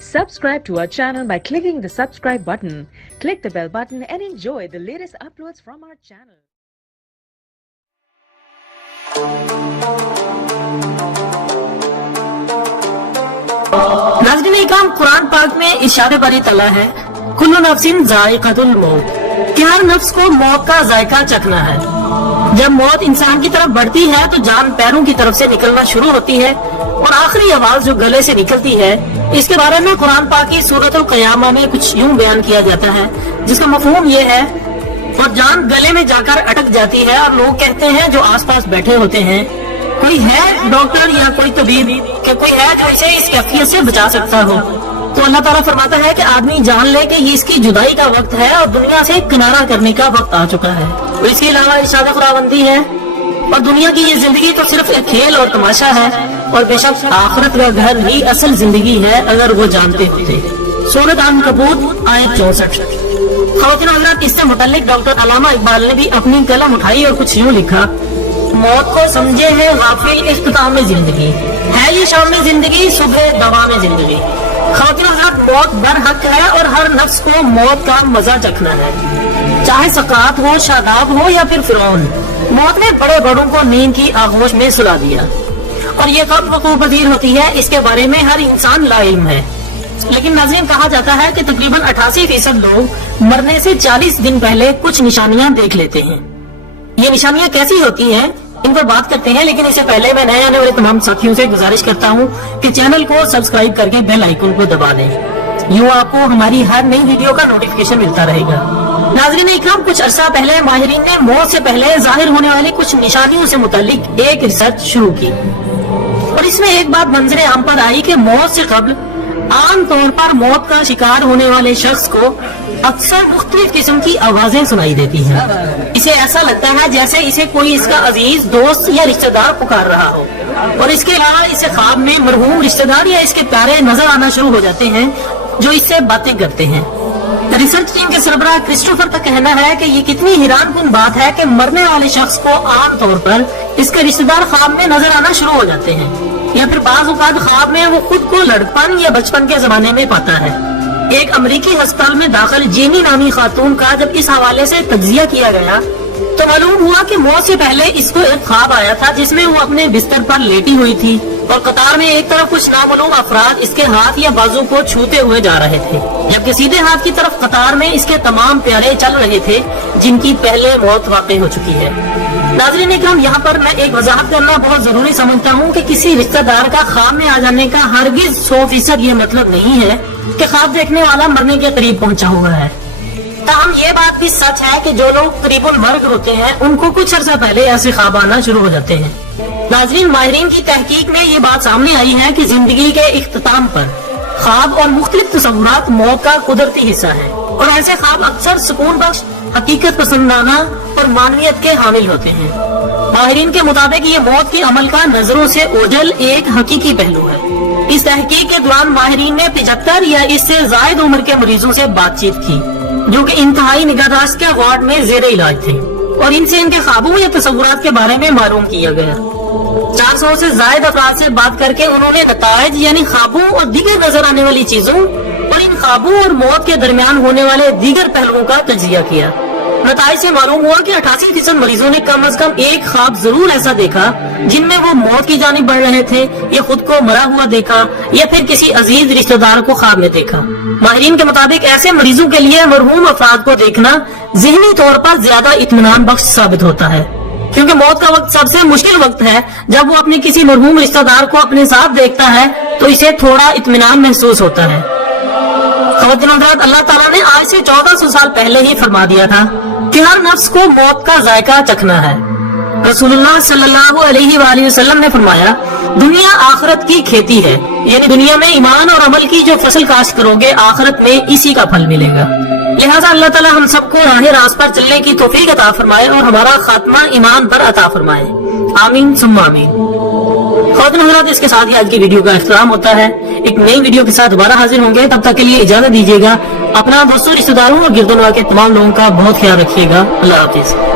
Subscribe to our channel by clicking the subscribe button. Click the bell button and enjoy the latest uploads from our channel. नाज़रीन इकराम, कुरान पाक में इरशाद बारी तआला है, कुल्लु नफ्सिन ज़ाइक़तुल मौत, कि हर नफ्स को मौत का जायका चखना है। जब मौत इंसान की तरफ बढ़ती है तो जान पैरों की तरफ से निकलना शुरू होती है और आखिरी आवाज जो गले से निकलती है, इसके बारे में कुरान पाक की सूरतुल क़यामा में कुछ यूं बयान किया जाता है, जिसका मफ़हूम ये है, और जान गले में जाकर अटक जाती है और लोग कहते हैं जो आसपास बैठे होते हैं, कोई है डॉक्टर या कोई तबीब, कि कोई है जो इसे इस कैफियत से बचा सकता हो। तो अल्लाह ताला फरमाता है कि आदमी जान ले कि ये इसकी जुदाई का वक्त है और दुनिया से किनारा करने का वक्त आ चुका है। और इसके अलावा इरशाद खुदावंदी है, और दुनिया की ये जिंदगी तो सिर्फ एक खेल और तमाशा है, और बेशक आखिरत का घर ही असल जिंदगी है अगर वो जानते होते। सूरत अनकबूत आयत 64। ख़वातीन हज़रात, इससे मुतल्लिक डॉक्टर अल्लामा इकबाल ने भी अपनी कलम उठाई और कुछ यूं लिखा, मौत को समझे है गाफिल इख्तिताम में जिंदगी, है ये शाम में जिंदगी, सुबह दवा में जिंदगी। ख़वातीन हज़रात, मौत बरहक है और हर नफ्स को मौत का मजा चखना है, चाहे सकात हो, शादाब हो या फिर फिरौन। मौत ने बड़े बड़ों को नींद की आगोश में सुला दिया, और ये कब वक़ूअ पज़ीर होती है इसके बारे में हर इंसान लाइल्म है। लेकिन नाज़रीन, कहा जाता है कि तकरीबन 88% लोग मरने से 40 दिन पहले कुछ निशानियां देख लेते हैं। ये निशानियां कैसी होती हैं, इन पर बात करते हैं, लेकिन इससे पहले मैं नए आने वाले तमाम साथियों से गुजारिश करता हूं कि चैनल को सब्सक्राइब करके बेल आइकन को दबा दें, यूं आपको हमारी हर नई वीडियो का नोटिफिकेशन मिलता रहेगा। नाज़रीन इकराम, कुछ अरसा पहले माहिरीन ने मौत से पहले जाहिर होने वाली कुछ निशानियों से मुताल्लिक एक रिसर्च शुरू की, और इसमें एक बात मंजरे आम पर आई कि मौत से कब्ल आम तौर पर मौत का शिकार होने वाले शख्स को अक्सर मुख्तलिफ किस्म की आवाजें सुनाई देती हैं। इसे ऐसा लगता है जैसे इसे कोई इसका अजीज दोस्त या रिश्तेदार पुकार रहा हो, और इसके अलावा इसे ख्वाब में मरहूम रिश्तेदार या इसके प्यारे नजर आना शुरू हो जाते हैं जो इससे बातें करते हैं। रिसर्च टीम के सरबराह क्रिस्टोफर का कहना है कि ये कितनी हैरानकुन बात है कि मरने वाले शख्स को आम तौर पर इसके रिश्तेदार ख्वाब में नजर आना शुरू हो जाते हैं, या फिर बाज़ औक़ात ख्वाब में वो खुद को लड़कपन या बचपन के जमाने में पाता है। एक अमेरिकी अस्पताल में दाखिल जेनी नामी खातून का जब इस हवाले से तज्जिया किया गया तो मालूम हुआ कि मौत से पहले इसको एक ख्वाब आया था जिसमें वो अपने बिस्तर पर लेटी हुई थी, और कतार में एक तरफ कुछ नामालूम अफराद इसके हाथ या बाजू को छूते हुए जा रहे थे, जबकि सीधे हाथ की तरफ कतार में इसके तमाम प्यारे चल रहे थे जिनकी पहले मौत वाक़ई हो चुकी है। नाज़रीन इकराम, यहाँ पर मैं एक वजाहत करना बहुत जरूरी समझता हूँ कि किसी रिश्तेदार का ख्वाब में आ जाने का हरगिज 100% ये मतलब नहीं है कि ख्वाब देखने वाला मरने के करीब पहुँचा हुआ है। ताहम ये बात भी सच है कि जो लोग करीबुल मर्ग होते हैं उनको कुछ अर्सा पहले ऐसे ख्वाब आना शुरू हो जाते हैं। नाज़रीन, माहिरीन की तहकीक में ये बात सामने आई है कि जिंदगी के इख्तिताम पर ख्वाब और मुख्तलिफ तसव्वुरात मौत का कुदरती हिस्सा है, और ऐसे ख्वाब अक्सर सुकून बख्श, हकीकत पसंदाना और मानवियत के हामिल होते हैं। माहिरीन के मुताबिक ये मौत के अमल का नजरों से ओझल एक हकीकी पहलू है। इस तहकीक के दौरान माहिरीन ने 75 या इससे ज्यादा उम्र के मरीजों से बातचीत की जो कि इंतहाई निगहदाश्त के वार्ड में जेरे इलाज थे, और इनसे इनके ख्वाबों या तसव्वुरात के बारे में मालूम किया गया। 400 से ज्यादा अफराद से बात करके उन्होंने नताइज यानी ख्वाबों और दीगर नजर आने वाली चीजों और इन ख्वाबों और मौत के दरमियान होने वाले दीगर पहलुओं का तज्जिया किया। नताइज से मालूम हुआ कि 88% मरीजों ने कम से कम एक ख्वाब जरूर ऐसा देखा जिनमें वो मौत की जानिब बढ़ रहे थे, या खुद को मरा हुआ देखा, या फिर किसी अजीज रिश्तेदार को ख्वाब में देखा। माहिरीन के मुताबिक ऐसे मरीजों के लिए मरहूम अफराद को देखना ज़हनी तौर पर ज्यादा इत्मीनान बख्श साबित होता है, क्योंकि मौत का वक्त सबसे मुश्किल वक्त है। जब वो अपने किसी मरहूम रिश्तेदार को अपने साथ देखता है तो इसे थोड़ा इत्मीनान महसूस होता है। ख़वातीन हज़रात, अल्लाह ताला ने आज से 1400 साल पहले ही फरमा दिया था कि हर नफ्स को मौत का जायका चखना है। रसूलुल्लाह सल्लल्लाहु अलैहि वसल्लम ने फरमाया, दुनिया आखिरत की खेती है, यानी दुनिया में ईमान और अमल की जो फसल काश्त करोगे आखिरत में इसी का फल मिलेगा। लिहाजा अल्लाह ताला हम सबको राह रास्त पर चलने की तौफीक अता फरमाए और हमारा खात्मा ईमान पर अता फरमाए, आमीन सुम्मा आमीन। ख़वातीन हज़रात, इसके साथ ही आज की वीडियो का इख्तिताम होता है। एक नई वीडियो के साथ दोबारा हाजिर होंगे, तब तक के लिए इजाजत दीजिएगा। अपना दोस्तों, रिश्तेदारों और गिरदोनवा के तमाम लोगों का बहुत ख्याल रखिएगा। अल्लाह हाफिज।